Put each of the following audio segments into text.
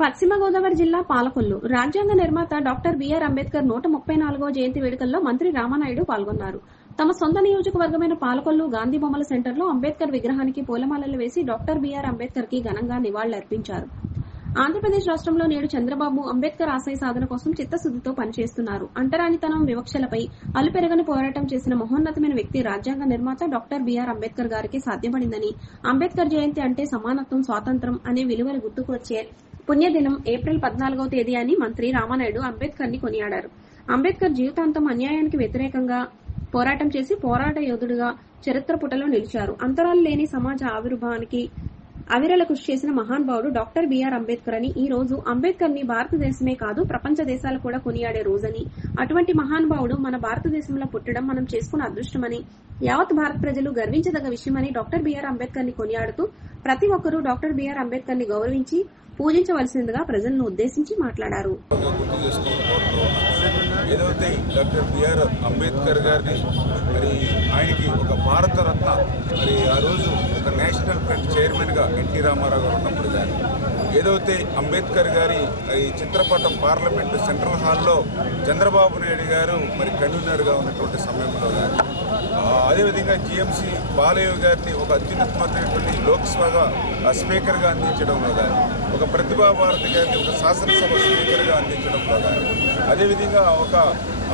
పశ్చిమ గోదావరి జిల్లా పాలకొల్లు రాజ్యాంగ నిర్మాత డాక్టర్ బిఆర్ అంబేద్కర్ 134వ జయంతి వేడుకల్లో మంత్రి రామానాయుడు పాల్గొన్నారు. తమ సొంత నియోజకవర్గమైన పాలకొల్లు గాంధీ బొమ్మల సెంటర్లో అంబేద్కర్ విగ్రహానికి పూలమాలలు వేసి డాక్టర్ బిఆర్ అంబేద్కర్ కి ఘనంగా నివాళులర్పించారు. ఆంధ్రప్రదేశ్ రాష్ట్రంలో నేడు చంద్రబాబు అంబేద్కర్ ఆశయ సాధన కోసం చిత్తశుద్దితో పనిచేస్తున్నారు. అంటరానితనం, వివక్షలపై అలుపెరగని పోరాటం చేసిన మహోన్నతమైన వ్యక్తి రాజ్యాంగ నిర్మాత డాక్టర్ బిఆర్ అంబేద్కర్ గారికి సాధ్యపడిందని, అంబేద్కర్ జయంతి అంటే సమానత్వం, స్వాతంత్ర్యం అనే విలువలు గుర్తుకు వచ్చే పుణ్యదినం ఏప్రిల్ 14వ తేదీ అని మంత్రి రామానాయుడు అంబేద్కర్ ని కొనియాడారు. అంబేద్కర్ జీవితాంతం అన్యాయానికి వ్యతిరేకంగా పోరాటం చేసి పోరాట యోధుడిగా చరిత్ర పుటలో నిలిచారు. అంతరాలు లేని సమాజ ఆవిర్భావానికి అవిరళ కృషి చేసిన మహానుభావుడు డాక్టర్ బిఆర్ అంబేద్కర్ అని, ఈ రోజు అంబేద్కర్ ని భారతదేశమే కాదు ప్రపంచ దేశాలు కూడా కొనియాడే రోజని, అటువంటి మహానుభావుడు మన భారతదేశంలో పుట్టడం మనం చేసుకున్న అదృష్టమని, యావత్ భారత ప్రజలు గర్వించదగ్గ విషయమని డాక్టర్ బిఆర్ అంబేద్కర్ ని కొనియాడుతూ ప్రతి ఒక్కరూ డాక్టర్ బిఆర్ అంబేద్కర్ ని గౌరవించి పూజించవలసిందిగా ప్రజలను ఉద్దేశించి మాట్లాడారు. ఏదైతే డాక్టర్ బిఆర్ అంబేద్కర్ గారిని మరి ఆయనకి ఒక భారతరత్న మరి ఆ రోజు ఒక నేషనల్ ఫ్రంట్ చైర్మన్గా ఎన్టీ రామారావు గారు ఉన్నప్పుడు కానీ, ఏదైతే అంబేద్కర్ గారి ఈ చిత్రపటం పార్లమెంటు సెంట్రల్ హాల్లో చంద్రబాబు నాయుడు గారు మరి కన్వీనర్గా ఉన్నటువంటి సమయంలో కానీ, అదేవిధంగా జిఎంసీ బాలయ్య గారిని ఒక అత్యున్నతమైనటువంటి లోక్సభగా స్పీకర్గా అందించడంలో కానీ, ఒక ప్రతిభా భారతి గారిని ఒక శాసనసభ స్పీకర్గా అందించడంలో కానీ, అదేవిధంగా ఒక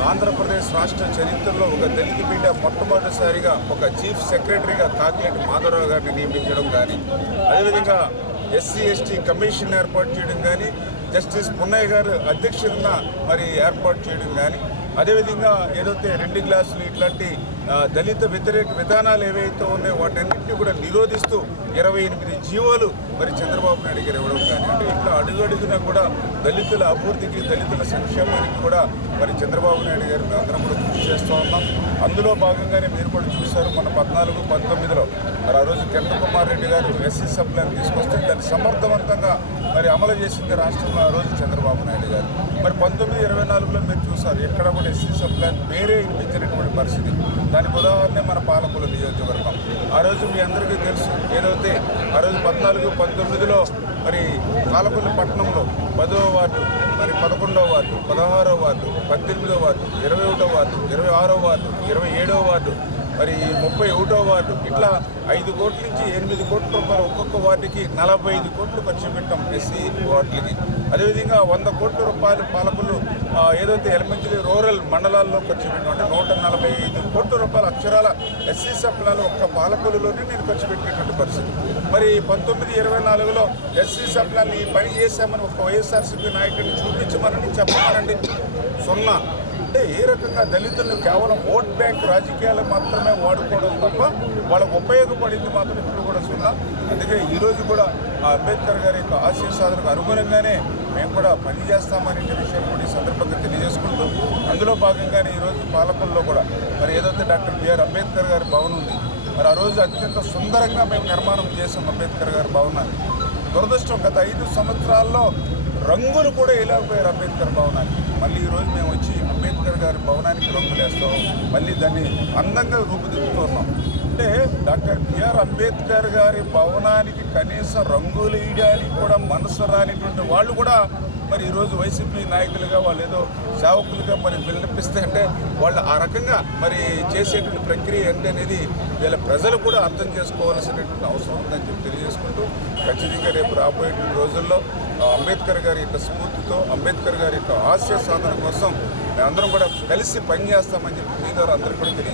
ఆంధ్రప్రదేశ్ రాష్ట్ర చరిత్రలో ఒక దళిత బిడ్డ మొట్టమొదటిసారిగా ఒక చీఫ్ సెక్రటరీగా కాకినాడ మాధవరావు గారిని నియమించడం కానీ, అదేవిధంగా ఎస్సీ/ఎస్టీ కమిషన్ ఏర్పాటు చేయడం కానీ, జస్టిస్ పున్నయ్య గారు అధ్యక్షుడిగా మరి ఏర్పాటు చేయడం కానీ, అదేవిధంగా ఏదైతే 2 గ్లాసులు ఇట్లాంటి దళిత వ్యతిరేక విధానాలు ఏవైతే ఉన్నాయో వాటన్నింటినీ కూడా నిరోధిస్తూ 28 జీవోలు మరి చంద్రబాబు నాయుడు గారు ఇవ్వడం కానీ, అంటే ఇట్లా అడుగడుగునా కూడా దళితుల అభివృద్ధికి, దళితుల సంక్షేమానికి కూడా మరి చంద్రబాబు నాయుడు గారు అందరం కూడా కృషి చేస్తూ ఉన్నాం. అందులో భాగంగానే మీరు కూడా చూశారు, మన 14, 19లో మరి ఆ రోజు కిరణ్ కుమార్ రెడ్డి గారు ఎస్సీ సప్లాన్ తీసుకొస్తే దాన్ని సమర్థవంతంగా మరి అమలు చేసింది రాష్ట్రంలో ఆ రోజు చంద్రబాబు నాయుడు గారు. మరి 19, 24లో మీరు చూసారు, ఎక్కడ కూడా ఎస్సీ సప్లాన్ పేరే ఇప్పించినటువంటి పరిస్థితి. దానికి ఉదాహరణ మన పాలకొల్లు నియోజకవర్గం. ఆ రోజు మీ అందరికీ తెలుసు, ఏదైతే ఆ రోజు 14, 19లో మరి పాలకొల్లు పట్టణంలో 10వ వార్డు, మరి 11వ వార్డు, 16వ వార్డు, 18వ వార్డు, 21వ వార్డు, 26వ వార్డు, 27వ వార్డు, మరి 31వ వార్డు, ఇట్లా 5 కోట్ల నుంచి 8 కోట్ల రూపాయలు ఒక్కొక్క వార్డుకి 45 కోట్లు ఖర్చు పెట్టాం ఎస్సీ వార్డులకి. అదేవిధంగా 100 కోట్ల రూపాయలు పాలకులు ఏదైతే ఎలమంచిలి రూరల్ మండలాల్లో ఖర్చు పెట్టాం. అంటే 145 కోట్ల రూపాయల అక్షరాల ఎస్సీ సప్లాలు ఒక్క పాలకులలోనే నేను ఖర్చు పెట్టేటువంటి పరిస్థితి. మరి 19, 24లో ఎస్సీ సప్లాన్ని పని చేశామని ఒక వైఎస్ఆర్సీపీ నాయకుడిని చూపించమని చెప్పమనండి. 0. అంటే ఏ రకంగా దళితులను కేవలం ఓట్ బ్యాంక్ రాజకీయాలు మాత్రమే వాడుకోవడం తప్ప వాళ్ళకు ఉపయోగపడింది మాత్రం ఇప్పుడు కూడా 0. అందుకే ఈరోజు కూడా అంబేద్కర్ గారి యొక్క ఆశయ సాధనకు అనుగుణంగానే మేము కూడా పనిచేస్తామనే విషయం కూడా ఈ సందర్భంగా తెలియజేసుకుంటూ, అందులో భాగంగానే ఈరోజు పాలకొల్లో కూడా మరి ఏదైతే డాక్టర్ బిఆర్ అంబేద్కర్ గారి భవనం ఉంది, మరి ఆ రోజు అత్యంత సుందరంగా మేము నిర్మాణం చేసాం అంబేద్కర్ గారి భవనాన్ని. దురదృష్టం, గత 5 సంవత్సరాల్లో రంగులు కూడా వేయలేకపోయారు అంబేద్కర్ భవనానికి. మళ్ళీ ఈరోజు మేము వచ్చి అంబేద్కర్ గారి భవనానికి రంగులు వేస్తాం, మళ్ళీ దాన్ని అందంగా రూపుదిద్దుతున్నాం. అంటే డాక్టర్ బిఆర్ అంబేద్కర్ గారి భవనానికి కనీసం రంగులు వేయడానికి కూడా మనసు రానిటువంటి వాళ్ళు కూడా మరి ఈరోజు వైసీపీ నాయకులుగా వాళ్ళు ఏదో సేవకులుగా మరి విన్నపిస్తే, అంటే వాళ్ళు ఆ రకంగా మరి చేసేటువంటి ప్రక్రియ ఏంటి అనేది వీళ్ళ ప్రజలు కూడా అర్థం చేసుకోవాల్సినటువంటి అవసరం ఉందని చెప్పి తెలియజేసుకుంటూ, ఖచ్చితంగా రేపు రాబోయేటువంటి రోజుల్లో అంబేద్కర్ గారి యొక్క స్ఫూర్తితో, అంబేద్కర్ గారి యొక్క ఆశయ సాధన కోసం మేమందరం కూడా కలిసి పనిచేస్తామని చెప్పి మీ ద్వారా అందరూ కూడా తెలియజేస్తాం.